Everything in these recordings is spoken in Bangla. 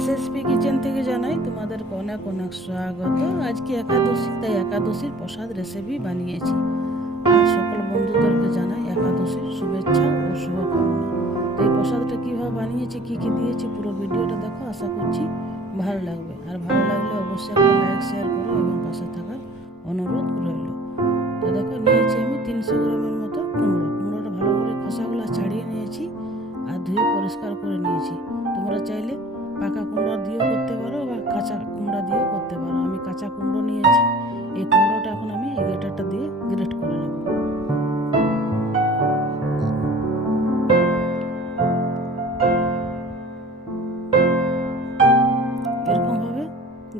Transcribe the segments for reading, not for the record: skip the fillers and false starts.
এসএসপি কিচেন থেকে জানাই তোমাদের অনেক অনেক স্বাগত। আজকে একাদশী, তাই একাদশীর প্রসাদ রেসিপি বানিয়েছি। আর সকল বন্ধুদেরকে জানাই একাদশীর শুভেচ্ছা ও শুভকামনা। তো এই প্রসাদটা কীভাবে বানিয়েছি, কী কী দিয়েছি, পুরো ভিডিওটা দেখো। আশা করছি ভালো লাগবে। আর ভালো লাগলে অবশ্যই একটা লাইক শেয়ার করো এবং পাশে থাকার অনুরোধ রইল। তো দেখো, নিয়েছি আমি 300 গ্রামের মতো কুমড়োটা ভালো করে খোসাগুলো ছাড়িয়ে নিয়েছি আর ধুয়ে পরিষ্কার করে নিয়েছি। তোমরা চাইলে পাকা কুমড়ো দিয়েও করতে পারো বা কাঁচা কুমড়া দিয়েও করতে পারো। আমি কাঁচা কুমড়ো নিয়েছি। এই কুমড়োটা এখন আমি এই গ্রেটারটা দিয়ে গ্রেট করে নেব। এরকমভাবে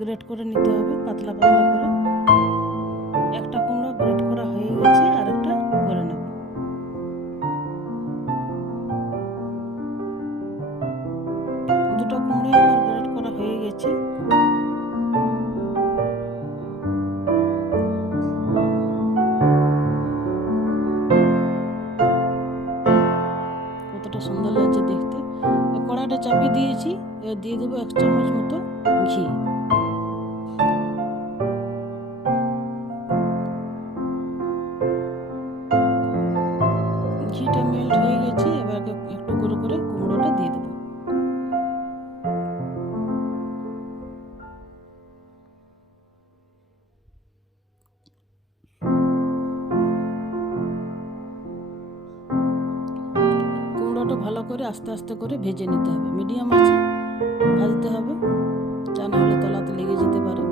গ্রেট করে নিতে হবে, পাতলা পাতলা করে। একটা কুমড়ো গ্রেট করা হয়ে গেছে, আর একটা করে নেব। দুটো কুমড়োই আমার গ্রেট করা হয়ে গেছে। কতটা সুন্দর লাগছে দেখতে। কড়াইটা চাপিয়ে দিয়েছি, এবার দিয়ে দেবো 1 চামচ মতো ঘি। ঘিটা মেল্ট হয়ে গেছে, এবার একটু করে করে কুমড়োটা দিয়ে দেবো। কুমড়োটা ভালো করে আস্তে আস্তে করে ভেজে নিতে হবে, মিডিয়াম আছে ভাজতে হবে, তা না হলে তলাতে লেগে যেতে পারে।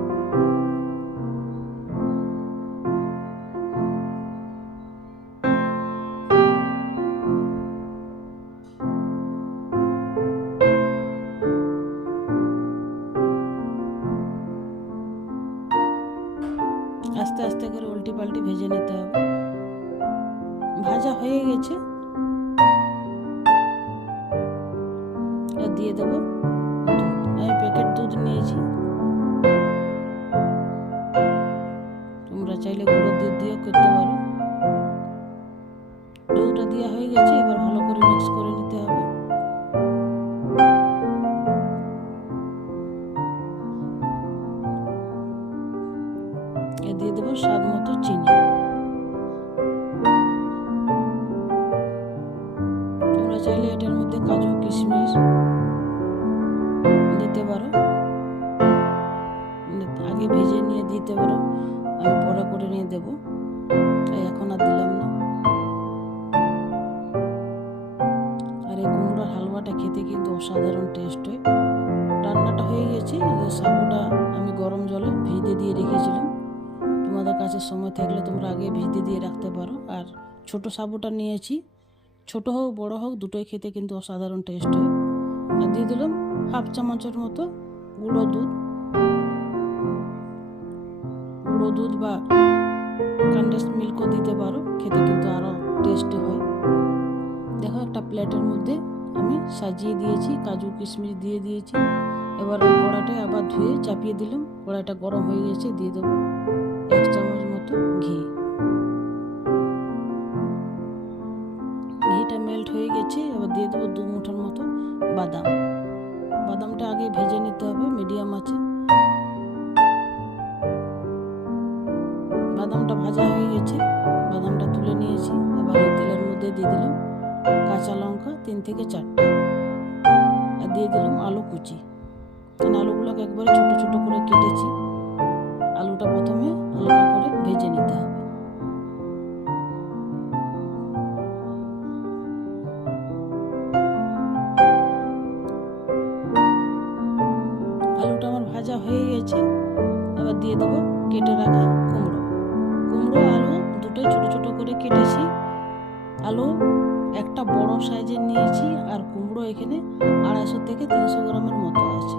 আস্তে আস্তে করে উল্টি পাল্টি ভেজে নিতে হবে। ভাজা হয়ে গেছে, দিয়ে দেবো দুধ। আমি প্যাকেট দুধ নিয়েছি, তোমরা চাইলে গুঁড়ো দুধ দিয়েও করতে পারো। দুধটা দেওয়া হয়ে গেছে, এবার ভালো করে মিক্স করে নিতে হবে। দিয়ে দেবো স্বাদ মতো চিনি। তোমরা চাইলে এটার মধ্যে কাজু কিশমিশ দিতে পারো, আগে ভেজে নিয়ে দিতে পারো। আমি পরে করে নিয়ে দেবো, তাই এখন আর দিলাম না। আর এই কুমড়োর হালুয়াটা খেতে কিন্তু অসাধারণ টেস্ট হয়। রান্নাটা হয়ে গেছে। সাবুটা আমি গরম জলে ভিজে দিয়ে রেখেছিলাম। তোমাদের কাছে সময় থাকলে তোমরা আগে ভিজে দিয়ে রাখতে পারো। আর ছোট সাবুটা নিয়েছি, ছোট হোক বড় হোক দুটোই খেতে কিন্তু অসাধারণ টেস্ট হয়। আর দিয়ে দিলাম 1/2 চামচের মতো গুঁড়ো দুধ বা কনডেন্স মিল্কও দিতে পারো, খেতে কিন্তু আরও টেস্টি হয়। দেখো, একটা প্লেটের মধ্যে আমি সাজিয়ে দিয়েছি, কাজু কিশমিশ দিয়ে দিয়েছি। এবার কড়াইটা আবার ধুয়ে চাপিয়ে দিলাম। কড়াইটা গরম হয়ে গেছে, দিয়ে দেবো 1 চামচ মতো ঘি। ঘিটা মেল্ট হয়ে গেছে, এবার দিয়ে দেবো 2 মুঠোর মতো বাদাম। বাদামটা আগে ভেজে নিতে হবে, মিডিয়াম আছে। বাদামটা ভাজা হয়ে গেছে, বাদামটা তুলে নিয়েছি। এবার ওই তেলের মধ্যে দিয়ে দিলাম কাঁচা লঙ্কা 3 থেকে 4টা, আর দিয়ে দিলাম আলু কুচি। আলুগুলোকে একবারে ছোট ছোট করে কেটেছি। আলুটা প্রথমে হালকা করে ভেজে নিতে হবে। আলুটা আমার ভাজা হয়ে গেছে, এবার দিয়ে দেবো কেটে রাখা কুমড়ো আলু দুটোই ছোট ছোট করে কেটেছি। আলু একটা বড় সাইজের নিয়েছি, আর কুমড়ো এখানে 250 থেকে 300 গ্রামের মতো আছে।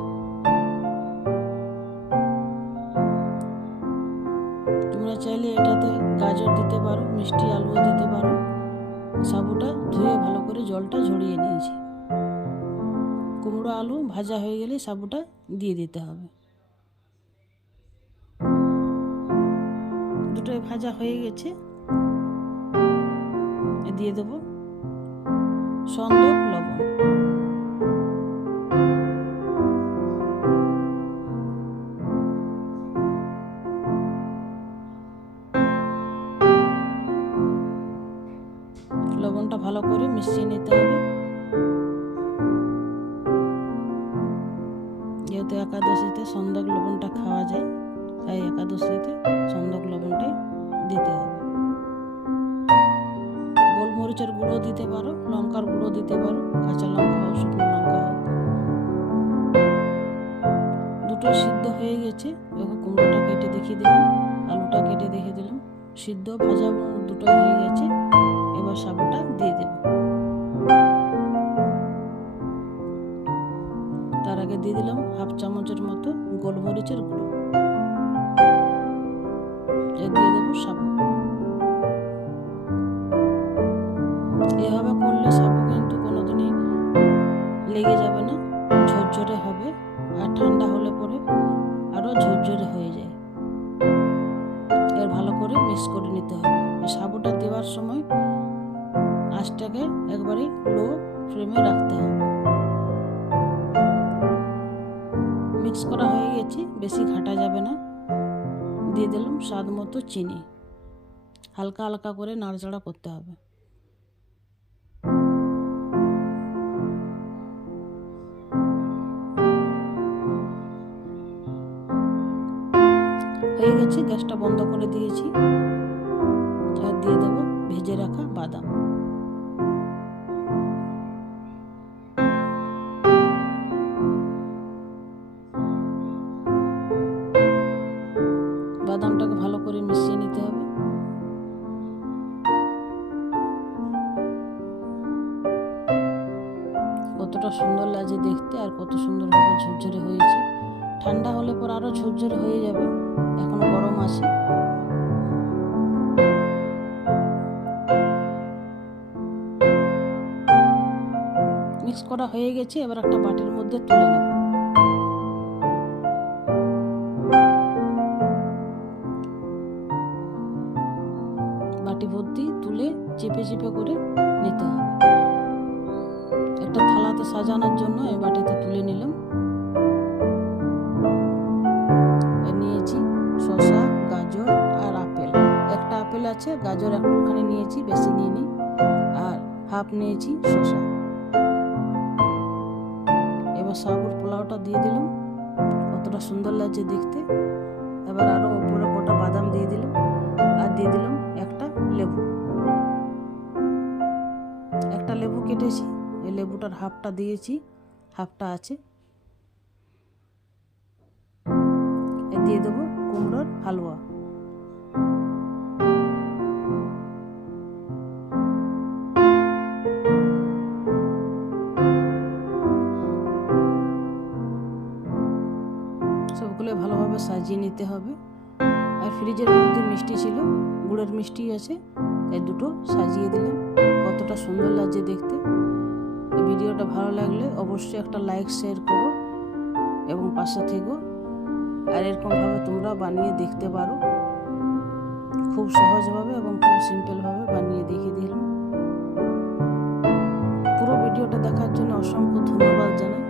তোমরা চাইলে এটাতে গাজর দিতে পারো, মিষ্টি আলুও দিতে পারো। সাবুটা ধুয়ে ভালো করে জলটা ঝরিয়ে নিয়েছি। কুমড়ো আলু ভাজা হয়ে গেলে সাবুটা দিয়ে দিতে হবে। দুটোই ভাজা হয়ে গেছে, দিয়ে দেবো সন্দক লবণ। যেহেতু একাদশীতে সন্দক লবণটা খাওয়া যায়, তাই একাদশীতে সন্দক লবণটাই দিতে হবে। গোলমরিচের গুঁড়ো দিতে পারো, লঙ্কার গুঁড়ো দিতে পারো, কাঁচা লঙ্কা হোক শুকনো লঙ্কা হোক। দুটো সিদ্ধ হয়ে গেছে। দেখো কুমড়োটা কেটে দেখিয়ে দিলাম, আলুটা কেটে দেখিয়ে দিলাম, সিদ্ধ ভাজা দুটো হয়ে গেছে। এবার সাবুটা দিয়ে দেব। তার আগে দিয়ে দিলাম 1/2 চামচের মতো গোলমরিচের গুঁড়ো, দিয়ে দেবো সাবু। এভাবে করলে সাবু কিন্তু কোনোদিনই লেগে যাবে না, ঝরঝরে হবে। আর ঠান্ডা হলে পরে আরও ঝরঝরে হয়ে যায়। এর ভালো করে মিক্স করে নিতে হবে। সাবুটা দেওয়ার সময় আঁচটাকে একবারে লো ফ্লেমে রাখতে হবে। মিক্স করা হয়ে গেছে, বেশি ঘাটা যাবে না। দিয়ে দিলাম স্বাদ মতো চিনি, হালকা হালকা করে নাড়াচাড়া করতে হবে। হয়ে গেছে, গ্যাসটা বন্ধ করে দিয়েছি। আর দিয়ে দেবো ভেজে রাখা বাদাম। বাদামটাকে ভালো করে মিশিয়ে নিতে হবে। কতটা সুন্দর লাগে দেখতে, আর কত সুন্দরভাবে ঝরঝরে হয়েছে। ঠান্ডা হলে পর আরো ঝরঝরে হয়ে যাবে, এখন গরম আছে। মিক্স করা হয়ে গেছে, এবার একটা বাটির মধ্যে তুলে নেব। বাটি ভর্তি তুলে চেপে চেপে করে নিতে হবে। একটা থালাতে সাজানোর জন্য এই বাটিতে তুলে নিলাম। নিয়েছি শসা, গাজর আর আপেল। একটা আপেল আছে, গাজর একটুখানি নিয়েছি, বেশি নিইনি। আর হাফ নিয়েছি শসা। এবার সাবুর পোলাওটা দিয়ে দিলাম, কতটা সুন্দর লাগছে দেখতে। এবার আরো উপরে গোটা বাদাম দিয়ে দিলাম, আর দিয়ে দিলাম একটা লেবু। একটা লেবু কেটেছি, এই লেবুটার হাফটা দিয়েছি, হাফটা আছে। দিয়ে দেবো কুমড়োর হালুয়া। সবগুলো ভালোভাবে সাজিয়ে নিতে হবে। আর ফ্রিজের মধ্যে মিষ্টি ছিল, গুড়ের মিষ্টি আছে, তাই দুটো সাজিয়ে দিলাম। কতটা সুন্দর লাগছে দেখতে। ভিডিওটা ভালো লাগলে অবশ্যই একটা লাইক শেয়ার করো এবং পাশে থেকো। আর এরকমভাবে তোমরা বানিয়ে দেখতে পারো। খুব সহজভাবে এবং খুব সিম্পলভাবে বানিয়ে দেখিয়ে দিলাম। পুরো ভিডিওটা দেখার জন্য অসংখ্য ধন্যবাদ জানাই।